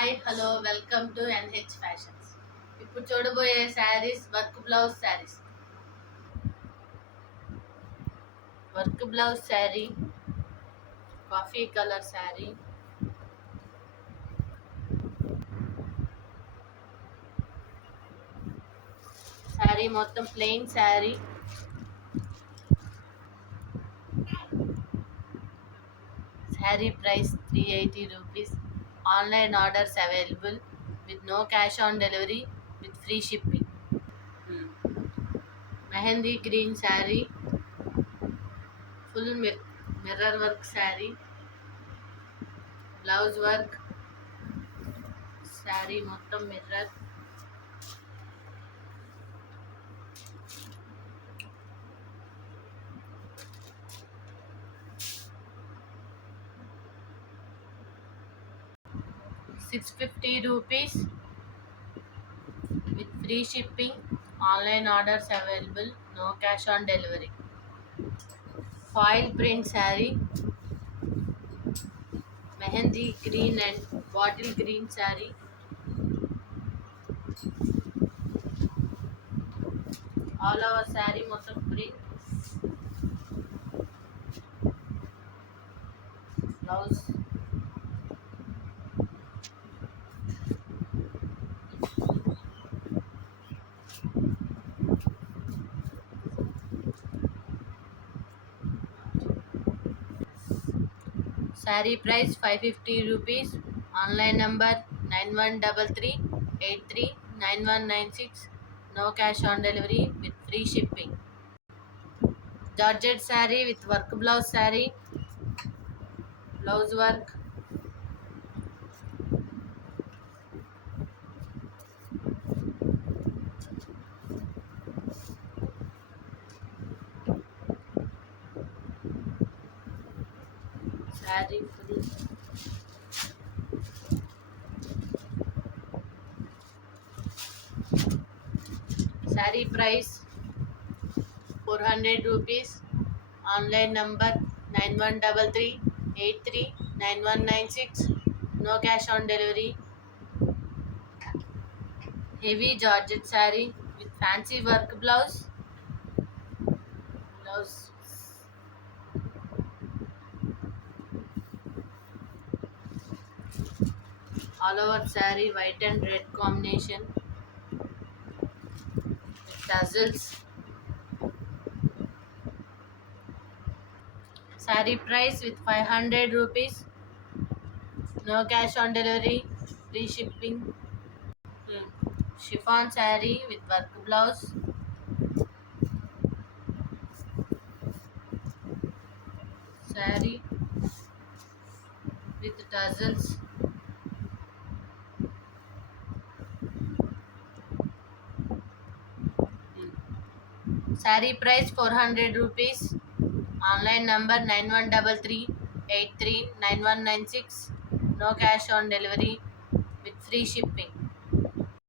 Hi hello welcome to NH fashions. ఇప్పుడు చూడబోయే saris work blouse sari, coffee colour sari, sari మొత్తం plain sari. Sari price 380 rupees. Online orders available with no cash on delivery with free shipping. Mehndi green sari, full mirror work sari, blouse work, sari మొత్తం mirror. ₹650 with free shipping. Online orders available, no cash on delivery. Foil print saree, mehendi green and bottle green saree, all over saree మొత్తం print. Blouse, saree price 550 rupees. Online number 9133839196. No cash on delivery with free shipping. Georgette saree with work blouse saree, blouse work, saree full. Saree price 400 rupees. Online number 9133839196. No cash on delivery. Heavy Georgette saree with fancy work blouse, all over saree white and red combination with tassels. Saree price with 500 rupees. No cash on delivery, free shipping. Chiffon saree with work blouse, saree with tassels. Saree price 400 rupees. Online number 9133839196. No cash on delivery with free shipping.